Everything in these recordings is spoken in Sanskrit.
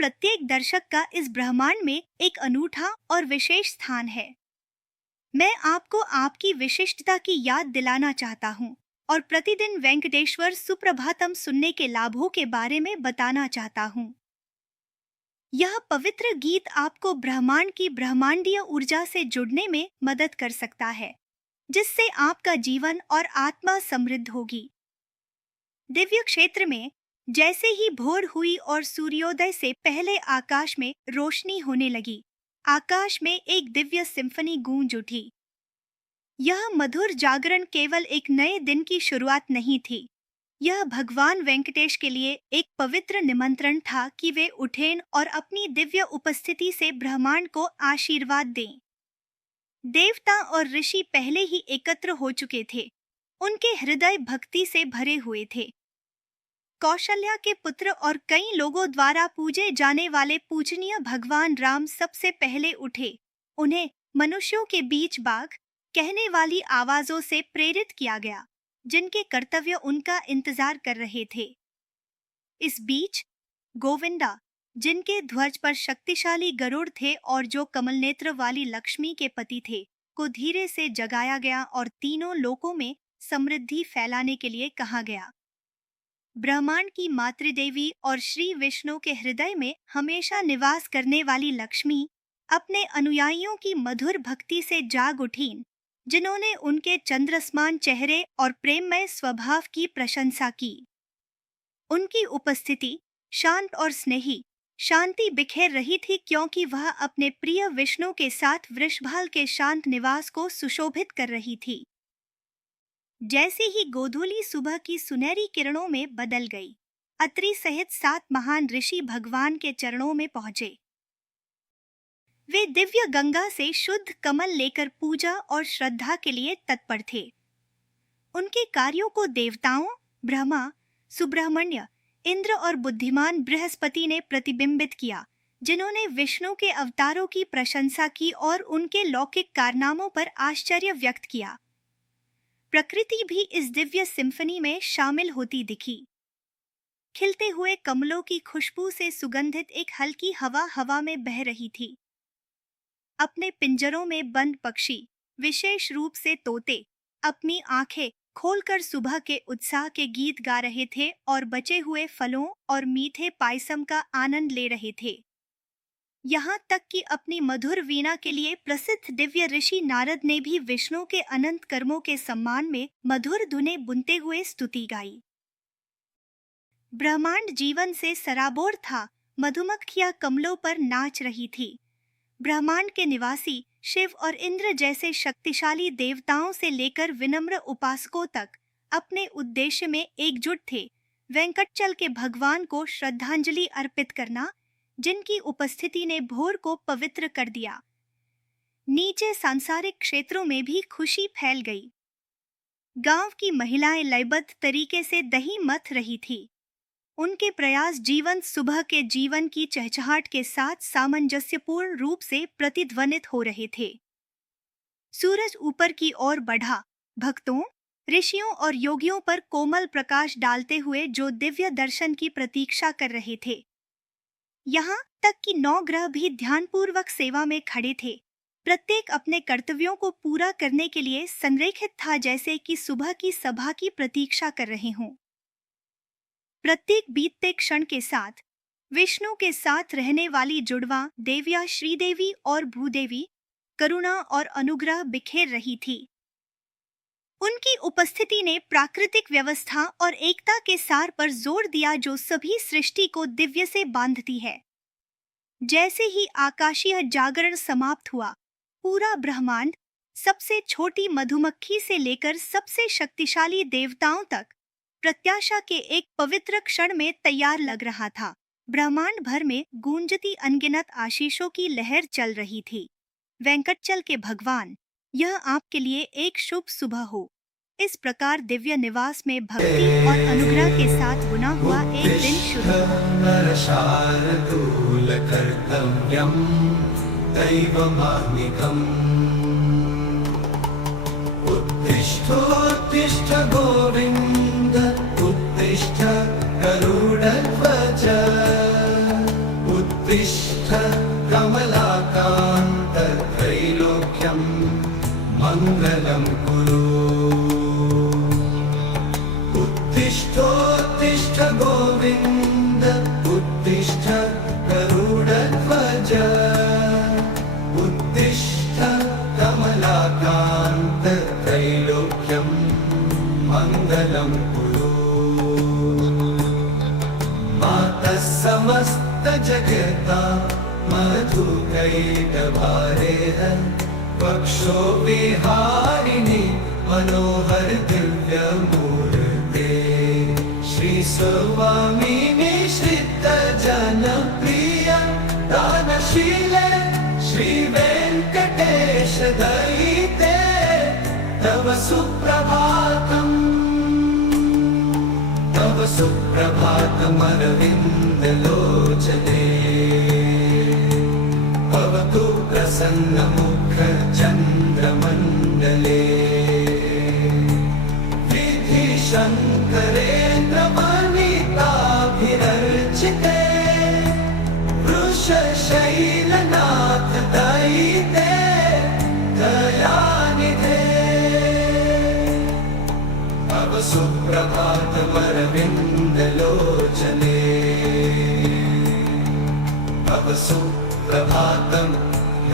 प्रत्येक दर्शक का इस ब्रह्मांड में एक अनूठा और विशेष स्थान है। मैं आपको आपकी विशिष्टता की याद दिलाना चाहता हूँ और प्रतिदिन वेंकटेश्वर सुप्रभातम सुनने के लाभों के बारे में बताना चाहता हूँ। यह पवित्र गीत आपको ब्रह्मांड की ब्रह्मांडीय ऊर्जा से जुड़ने में मदद कर सकता है, जिससे आपका जीवन और आत्मा समृद्ध होगी। दिव्य क्षेत्र में जैसे ही भोर हुई और सूर्योदय से पहले आकाश में रोशनी होने लगी, आकाश में एक दिव्य सिम्फनी गूंज उठी। यह मधुर जागरण केवल एक नए दिन की शुरुआत नहीं थी, यह भगवान वेंकटेश के लिए एक पवित्र निमंत्रण था कि वे उठें और अपनी दिव्य उपस्थिति से ब्रह्मांड को आशीर्वाद दें। देवता और ऋषि पहले ही एकत्र हो चुके थे, उनके हृदय भक्ति से भरे हुए थे। कौशल्या के पुत्र और कई लोगों द्वारा पूजे जाने वाले पूजनीय भगवान राम सबसे पहले उठे। उन्हें मनुष्यों के बीच बाघ कहने वाली आवाजों से प्रेरित किया गया, जिनके कर्तव्य उनका इंतजार कर रहे थे। इस बीच गोविंदा, जिनके ध्वज पर शक्तिशाली गरुड़ थे और जो कमल नेत्र वाली लक्ष्मी के पति थे, को धीरे से जगाया गया और तीनों लोकों में समृद्धि फैलाने के लिए कहा गया। ब्रह्मांड की मातृदेवी और श्री विष्णु के हृदय में हमेशा निवास करने वाली लक्ष्मी अपने अनुयायियों की मधुर भक्ति से जाग उठीं, जिन्होंने उनके चंद्रसमान चेहरे और प्रेममय स्वभाव की प्रशंसा की। उनकी उपस्थिति शांत और स्नेही शांति बिखेर रही थी, क्योंकि वह अपने प्रिय विष्णु के साथ वृषभाल के शांत निवास को सुशोभित कर रही थी। जैसे ही गोधूली सुबह की सुनहरी किरणों में बदल गई, अत्रि सहित 7 महान ऋषि भगवान के चरणों में पहुंचे। वे दिव्य गंगा से शुद्ध कमल लेकर पूजा और श्रद्धा के लिए तत्पर थे। उनके कार्यों को देवताओं ब्रह्मा, सुब्रह्मण्य, इंद्र और बुद्धिमान बृहस्पति ने प्रतिबिंबित किया, जिन्होंने विष्णु के अवतारों की प्रशंसा की और उनके लौकिक कारनामों पर आश्चर्य व्यक्त किया। प्रकृति भी इस दिव्य सिम्फनी में शामिल होती दिखी। खिलते हुए कमलों की खुशबू से सुगंधित एक हल्की हवा में बह रही थी। अपने पिंजरों में बंद पक्षी, विशेष रूप से तोते, अपनी आंखें खोलकर सुबह के उत्साह के गीत गा रहे थे और बचे हुए फलों और मीठे पायसम का आनंद ले रहे थे। यहाँ तक कि अपनी मधुर वीणा के लिए प्रसिद्ध दिव्य ऋषि नारद ने भी विष्णु के अनंत कर्मों के सम्मान में मधुर धुनें बुनते हुए स्तुति गाई। ब्रह्मांड जीवन से सराबोर था। मधुमक्खियां कमलों पर नाच रही थी। ब्रह्मांड के निवासी शिव और इंद्र जैसे शक्तिशाली देवताओं से लेकर विनम्र उपासकों तक अपने उद्देश्य में एकजुट थे, वेंकटचल के भगवान को श्रद्धांजलि अर्पित करना, जिनकी उपस्थिति ने भोर को पवित्र कर दिया। नीचे सांसारिक क्षेत्रों में भी खुशी फैल गई। गांव की महिलाएं लयबद्ध तरीके से दही मथ रही थी। उनके प्रयास जीवंत सुबह के जीवन की चहचहाट के साथ सामंजस्यपूर्ण रूप से प्रतिध्वनित हो रहे थे। सूरज ऊपर की ओर बढ़ा, भक्तों, ऋषियों और योगियों पर कोमल प्रकाश डालते हुए जो दिव्य दर्शन की प्रतीक्षा कर रहे थे। यहाँ तक कि 9 ग्रह भी ध्यानपूर्वक सेवा में खड़े थे। प्रत्येक अपने कर्तव्यों को पूरा करने के लिए संरेखित था, जैसे कि सुबह की सभा की प्रतीक्षा कर रहे हों। प्रत्येक बीतते क्षण के साथ विष्णु के साथ रहने वाली जुड़वा देविया श्रीदेवी और भूदेवी करुणा और अनुग्रह बिखेर रही थी। उनकी उपस्थिति ने प्राकृतिक व्यवस्था और एकता के सार पर जोर दिया, जो सभी सृष्टि को दिव्य से बांधती है। जैसे ही आकाशीय जागरण समाप्त हुआ, पूरा ब्रह्मांड सबसे छोटी मधुमक्खी से लेकर सबसे शक्तिशाली देवताओं तक प्रत्याशा के एक पवित्र क्षण में तैयार लग रहा था। ब्रह्मांड भर में गूंजती अनगिनत आशीषों की लहर चल रही थी। वेंकटचल के भगवान, यह आपके लिए एक शुभ सुबह हो। इस प्रकार दिव्य निवास में भक्ति और अनुग्रह के साथ बुना हुआ एक दिन शुरू उत्तिष्ठ गरुडध्वज मङ्गलं कुरु। मातः समस्तजगता मधुकैटभारेण वक्षो विहारिणि मनोहर दिव्यमूर्ते। श्रीस्वामी निश्रित जनप्रिय दानशीले श्रीवेङ्कटेश दयिते तव सुप्रभातम्। तव सुप्रभातमरविन्दलोचने भवतु प्रसन्नमुख चन्द्रमण्डले। विधिशङ्करेन्द्रमणिताभिरर्चिते वृषशैलनाथ दयिते दयानिधे। तव सुप्रभातमरविन्दलोचने तव सुप्रभातम्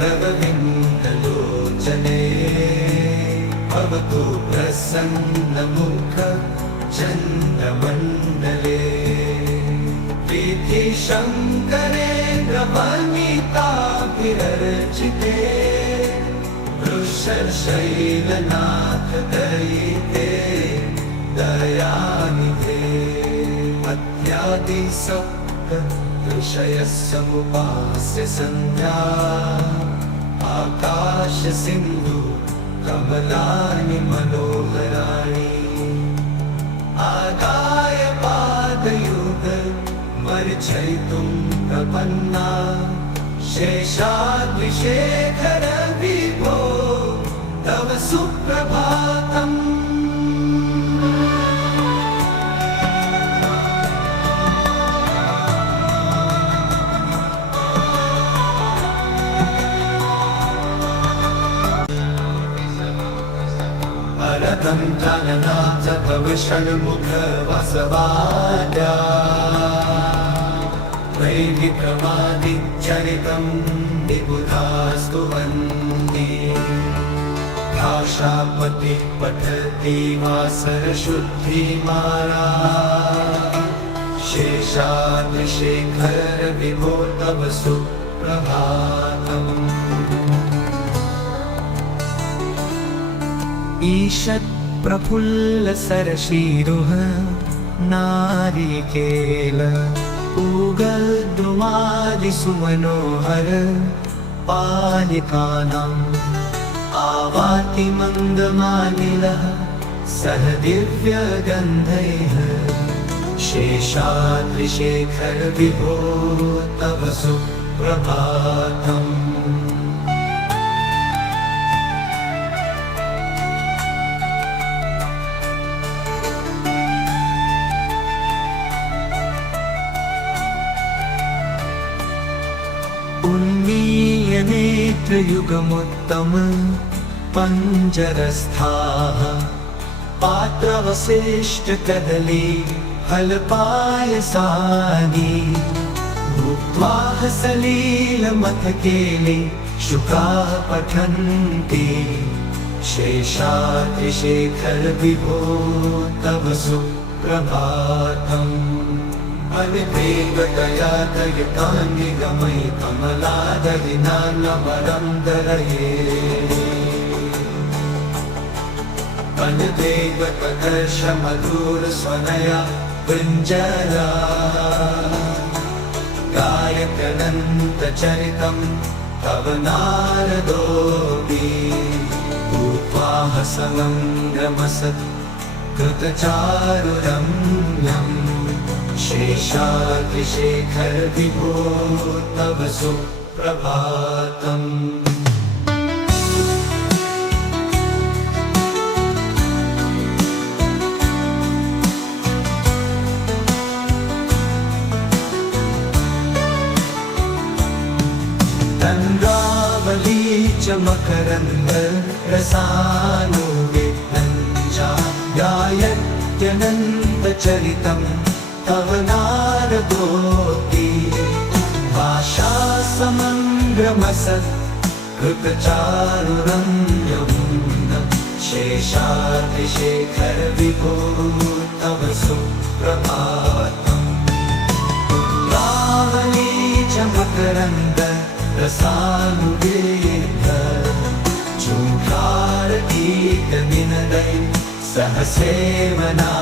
रविन्दलोचने भवतु प्रसन्नमुख चन्द्रमण्डले। विधिशङ्करेन्द्रमणिताभिरर्चिते वृषशैलनाथ दयिते दयानिधे। अत्यादिसप्त ऋषयसमुपास्य सन्ध्या आकाश सिन्धु कमलानि मनोहराणि। आदाय पादयुग मर्चयितुं प्रपन्ना शेषाद्रिशेखर विभो तव सुप्रभातम्। वरदं जननाथ तव षण्मुख वसवाद्या वैदिकमादिचरितं विबुधास्तु वन्दे। भाषापति पठति वासरशुद्धिमाला शेषाद्रिशेखर विभो तव सुप्रभातम्। ईषत् प्रफुल्ल सरशीरुह नारिकेल पूगल्दुमादिसुमनोहर पालिकानाम् आवाति मन्दमानिलः सह दिव्यगन्धैः शेषाद्रिशेखर विभो तव सुप्रभातम्। नेत्रयुगमुत्तम पञ्जरस्थाः पात्रवसिष्ठ कदली फलपायसानि भुक्त्वा सलीलमथकेले शुकाः पठन्ति शेषाद्रिशेखर विभो तव सुप्रभातम्। अनिदेवतया दयितानि गमयि कमलादलिनान्नमरं दरये। अनिदेवतकर्ष मधुरस्वनया वृञ्जरा गायत्यनन्तचरितं तव नारदोऽपि भूत्वा समङ्गमसत् कृतचारुरम्यम् शेषाद्रिशेखर विभो तव सुप्रभातम्। तन्द्रावली च मकरन्द रसानुविद्धञ्जा गायत्यनन्तचरितम् तव नारदोऽपि भाषा समङ्गमसत् कृतचारुरम्यम् शेषाद्रिशेखर विभो तव सुप्रभातम् लावणी च मकरन्द रसानुगीत झूंकारगीतविनदै सहसेवना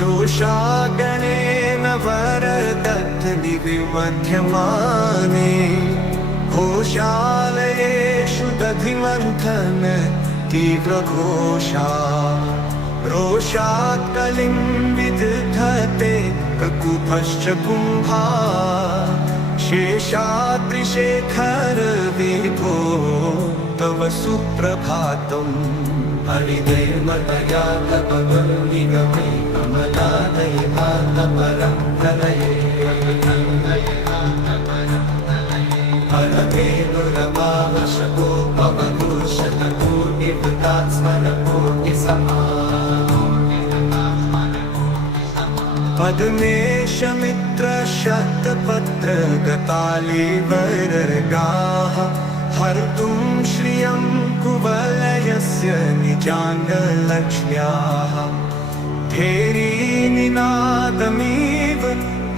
योषागणेन वरदत्तदिविमध्यमाने घोषालयेषु दधिमन्थन तीव्रघोषा रोषात् कलिं विदधते ककुभश्च कुम्भा शेषाद्रिशेखर विभो तव सुप्रभातम् हरिदेवतया तपगुरुनिगमे कमलादये भातपरं कलये हरते दुर्गमावशको भवदूषणकोटिवृतात्स्मरकोटिसमा पद्मेशमित्रशतपत्रगतालीवरगाः हर्तुं श्रियं कुवलयस्य निजाङ्गलक्ष्म्याः भेरीनिनादमिव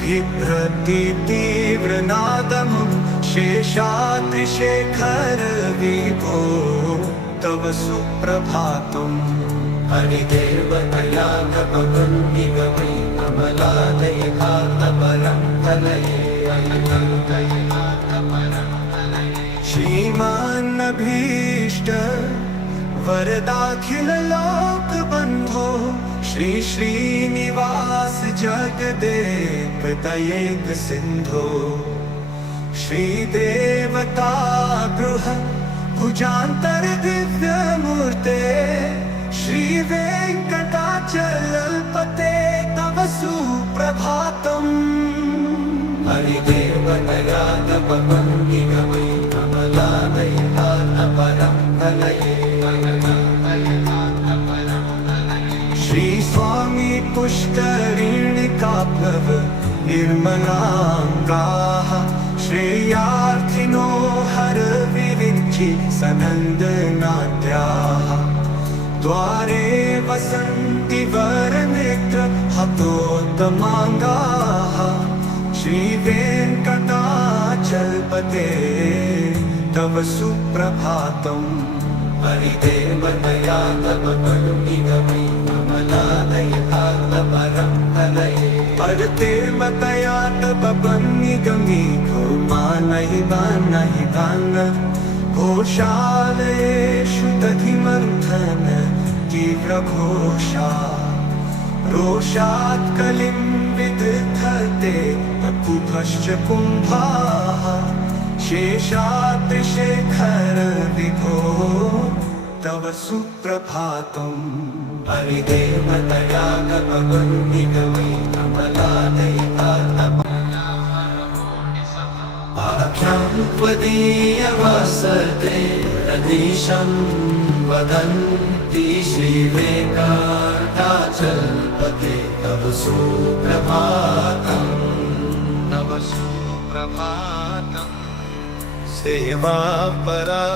बिभ्रति तीव्रनादमुं शेषाद्रिशेखर विभो तव सुप्रभातम् हरिदेवतया तपगुरुनिगमे कमलादये भातपरं कलये श्रीमान्नभीष्ट वरदाखिललोकबन्धो श्री श्रीनिवास जगदेकतयेक सिन्धो श्रीदेवता गृह भुजान्तर दिव्यमूर्ते श्रीवेङ्कटाचलपते तव सुप्रभातम् हरिदेवतया तपगुरुनिगमे कमलादये भातपरं कलये श्री स्वामी पुष्करिणिकाप्लव निर्मलाङ्गाः श्रेयार्थिनो हर विरिञ्चि सनन्दनाट्याः द्वारे वसन्ति वरनेत्र हतोत्तमाङ्गाः श्रीवेङ्कटाचलपते तव सुप्रभातम् हरिदेवतया तपगुरुनिगमे कमलादये भातपरं कलये हरिदेवतया तपगुरुनिगमे घोषालयेषु घोषालयेषु दधिमन्थन तीव्रघोषा रोषात् कलिं विदधते ककुभश्च कुम्भाः शेषाद्रिशेखर विभो तव सुप्रभातम् हरिदेवतया तपगुरुनिगमे कमलादये आख्यां त्वदीयवसते रदीशं वदन्ति श्रीवेङ्कटाचलपते तव सुप्रभातम् तव सुप्रभातम् सेवापरा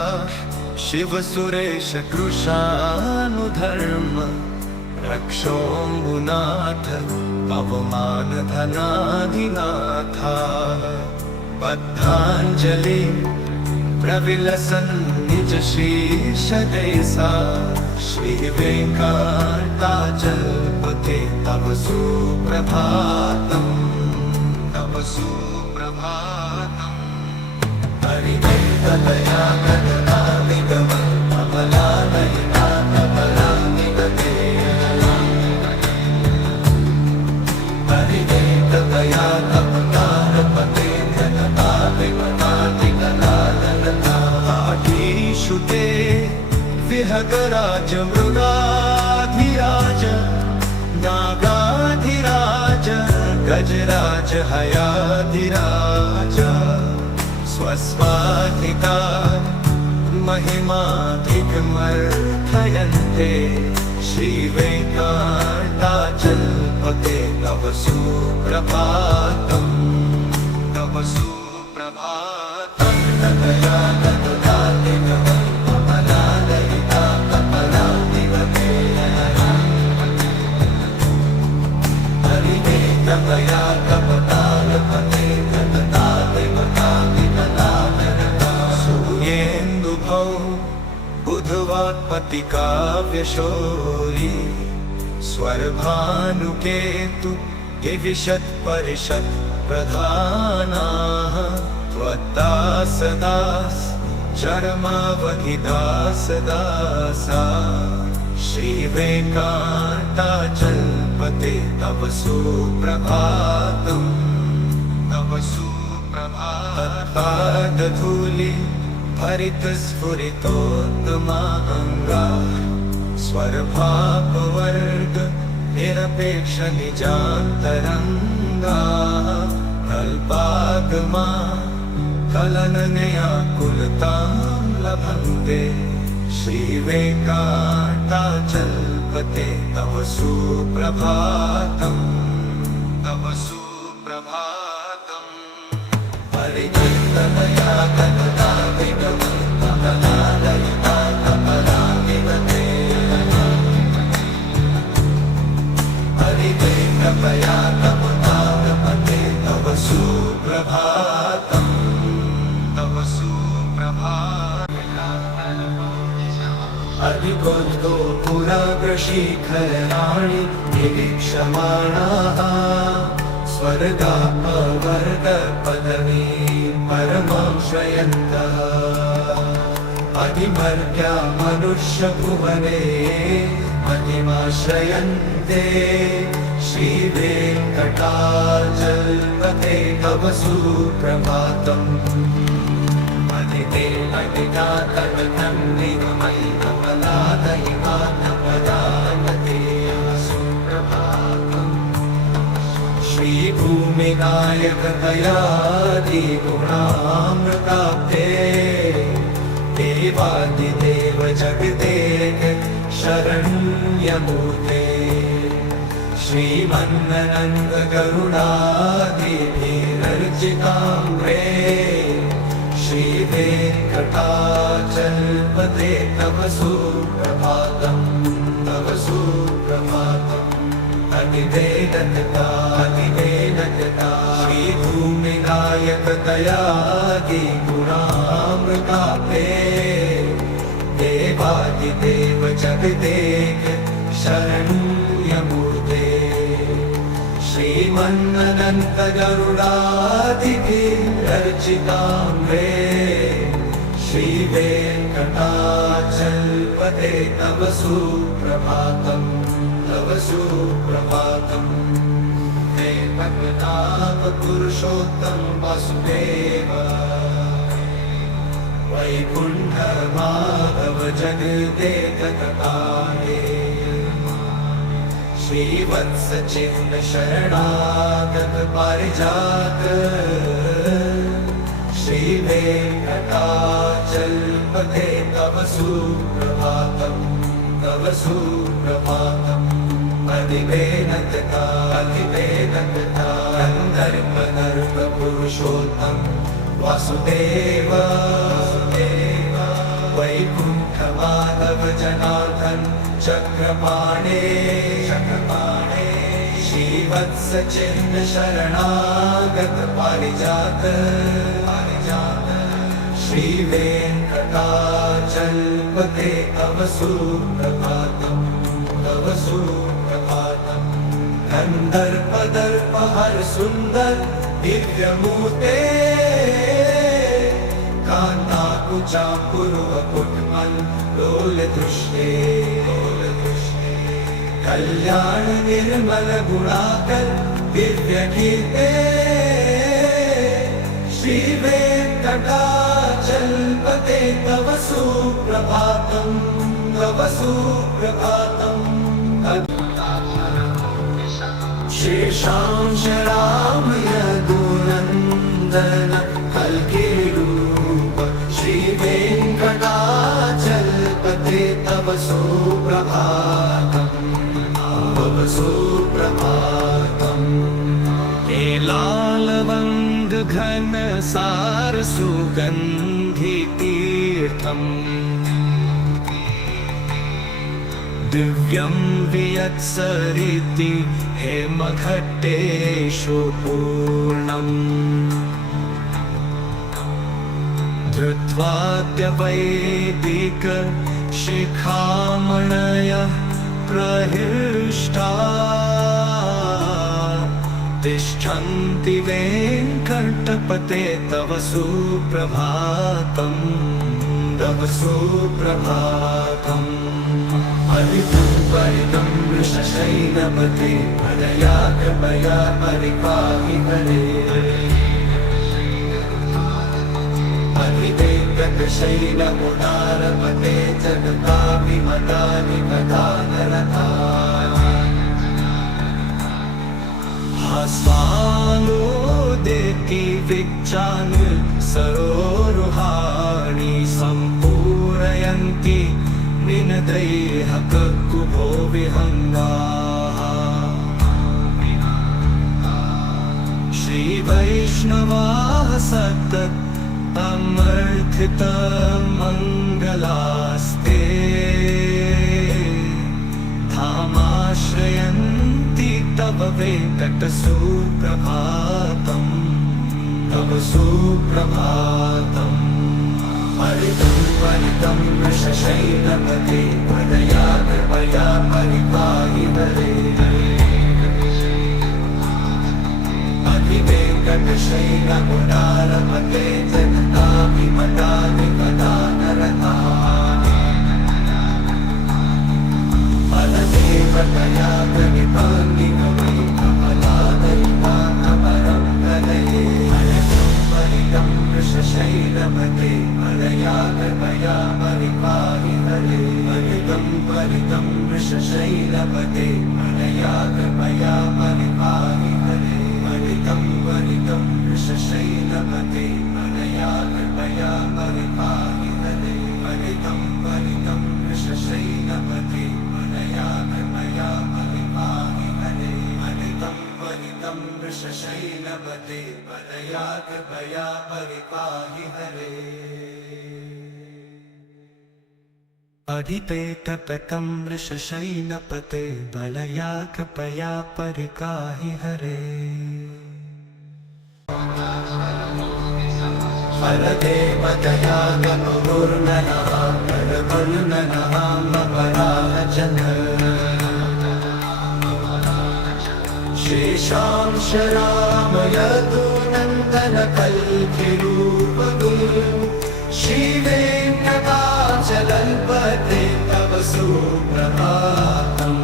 शिवसुरेश कृशानुधर्म रक्षोऽम्बुनाथ पवमानधनाधिनाथा बद्धाञ्जलि प्रविलसन् निज शीर्षदेशा श्रीवेङ्कटाचलपते तव सुप्रभातम् तव सुप्रभातम् हरिदेवतया तपगुरुनिगमे कमलादये भातपरं कलये हरिदेवतया तपगुरुनिगमे शुते विहगराज मृगाधिराज नागाधिराज गजराज हयाधिराज स्वस्वाधिका महिमाधिकमर्थयन्ते श्रीवेङ्कटाचलपते तव सुप्रभातम् तव सुप्रभातम् तदया तदुदातिगमं कमला काव्यशोरी स्वरभानुकेतु दिविशत् परिषत् प्रधानाः त्वत्दासदास चरमावधिदासदासा श्रीवेङ्कटाचलपते तव सुप्रभातम् तव सुप्रभातपादधूलि भरितस्फुरितोत्तमाङ्गा स्वरभापवर्ग निरपेक्ष निजान्तरङ्गा कल्पागमा कलननयाकुलतां लभन्ते श्रीवेङ्कटाचलपते तव सुप्रभातम् तव सुप्रभातम् परिचिततया कलता विगमकमलालयिता कमलामिवते हरिवेङ्कटया कमलापते तव सुप्रभातम् तव सुप्रभातम् अधिकोद्धो पुराग्रशिखराणि निरीक्षमाणाः स्वर्गापवर्गपदवी परमां श्रयन्तः अधिमर्त्या मनुष्यभुवने महिमाश्रयन्ते श्रीवेङ्कटाचलपते तव सुप्रभातम् अधिते अतिदातवनं निगमैकमलादयिमानपदानते सुप्रभातम् श्रीभूमिनायकदयादिगुणामृताब्धे देवादिदेव जगदेक शरण्यमूर्ते श्रीमन्ननन्दगरुडादिभिरर्चिताम्रे श्रीवेङ्कटाचलपते तव सुप्रभातम् तव सुप्रभातम् अतिवेदनता श्रीभूमिनायकदयादिगुणामृताब्धे देवादिदेव जगदेक शरण्यमूर्ते श्रीमन्ननन्दगरुडादिभिरर्चिताम्रे श्रीवेङ्कटाचलपते तव सुप्रभातम् तव सुप्रभातम् हे पद्मनाभ पुरुषोत्तम वासुदेव वैकुण्ठ माधव जगदेककाले श्रीवत्स चिन्ह शरणागत पारिजात श्रीवेङ्कटाचलपते तव सुप्रभातम् तव सुप्रभातम् अधिवेदनता गन्धर्व पुरुषोत्तम वासुदेव वैकुण्ठ माधव जनार्दन चक्रपाणे श्रीवत्स चिन्ह शरणागत पारिजात श्रीवेङ्कटाचलपते तव सुप्रभातम् तव सुप्रभातम् गन्धर्पदर्पहर सुन्दर दिव्यमूर्ते कान्ताकुचाम्बुरुवपुटमल लोलदृष्टे कल्याण निर्मल गुणाकर दिव्यकीर्ते श्रीवेङ्कटाचलपते तव सुप्रभातम् तव सुप्रभातम् शेषांश राम यदुनन्दन कल्किरूप श्रीवेङ्कटाचलपते तव सुप्रभातम् तव सुप्रभातम् हे लालवङ्ग घन सार सुगन्धि तीर्थम् दिव्यं वियत्सरिति हेमघट्टेषु पूर्णम् धृत्वाद्यवैदिक शिखामणयः प्रहृष्टा तिष्ठन्ति वेङ्कटपते तव सुप्रभातम् तव सुप्रभातम् हरितं परितं वृषशैलपते हरया कृपया परिपाहि हरे हरिवेङ्कटशैलमुदारपते जगताभिमतानि कथानरथा हस्वानुदेति विच्चानि सरोरुहाणि सम्पूरयन्ति निनदैः ककुभो विहङ्गाः श्रीवैष्णवाः सततमर्थितमङ्गलास्ते धामाश्रयन्ति तव वेङ्कटसुप्रभातम् तव सुप्रभातम् हरितं परितं वृषशैलपते हरया कृपया परिपाहि हरे हरिवेङ्कटशैलमुदारपते जगताभिमतानि कथानरथा फलदेवतया प्रविपान्ति कवि कमलादयितामरं कलये हरितं परितं वृषशैलपते हरया कृपया परिपाहि हरे हरितं परितं वृषशैलपते हरया कृपया परिपाहि हरे हरितं परितं वृषशैलपते हरया कृपया परिपाहि हरे हरितं परितं वृषशैलपते हरया कृपया परिपाहि हरे हरितं परितं वृषशैलपते हरया कृपया परिपाहि हरे हरितेतपतं वृषशैलपते बलया कृपया परिपाहि हरे हरदेवतया गनुर्ननः हरगुरुननः मपराजन शेषां शरामयतु नन्दनकल्किरूपगुं श्रीवेङ्कटाचलपते तव सुप्रभातम्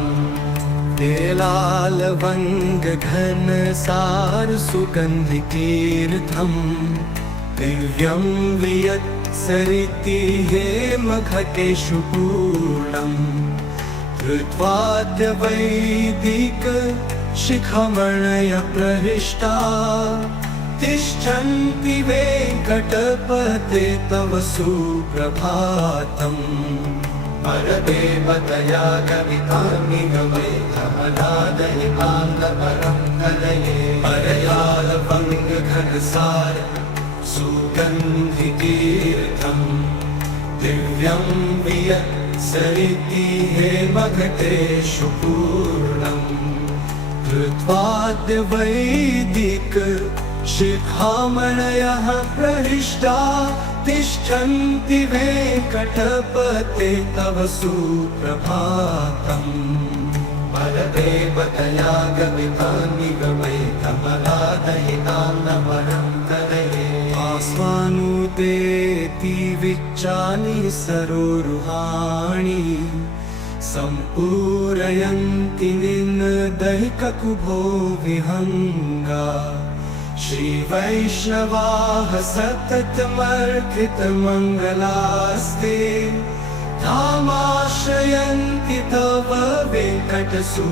नीलालवङ्गघनसारसुगन्धितीर्थम् दिव्यं वियत्सरिति हेमघटेषु पूर्णम् धृत्वाद्यवैदिकशिखमणयः प्रहृष्टा तिष्ठन्ति वेङ्कटपते तव सुप्रभातम् परदेवतया कवितानि गवे कमलादयितान्दपरं कलये हरयालवङ्गघनसार सुगन्धितीर्थम् दिव्यं वियत्सरिति हेमघटेषु पूर्णम् धृत्वाद्यवैदिकशिखामणयः प्रहृष्टा तिष्ठन्ति वेङ्कटपते तव सुप्रभातम् परदेवतया गवितानि गवै कमलादयितान्नमरं कलये आस्वानुदेति विच्चानि सरोरुहाणि सम्पूरयन्ति निनदैककुभो विहङ्गा श्रीवैष्णवाः सततमर्थितमङ्गलास्ते धामाश्रयन्ति तव वेङ्कटसुप्रभातम्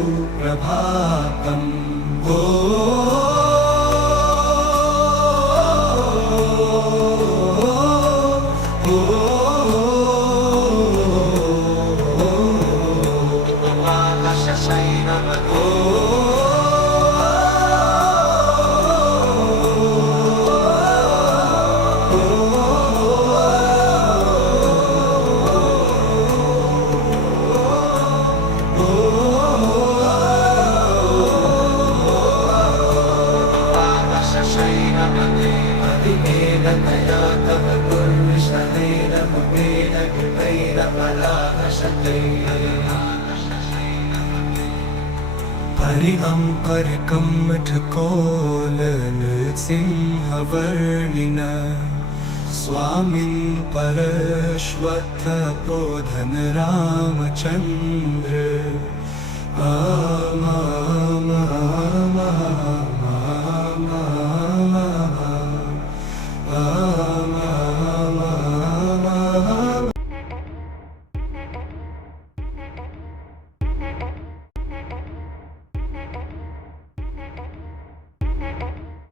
हरिहं परिकम्मठकोलन सिंहवर्णिन स्वामिन् परश्वत्थ बोधन रामचन्द्र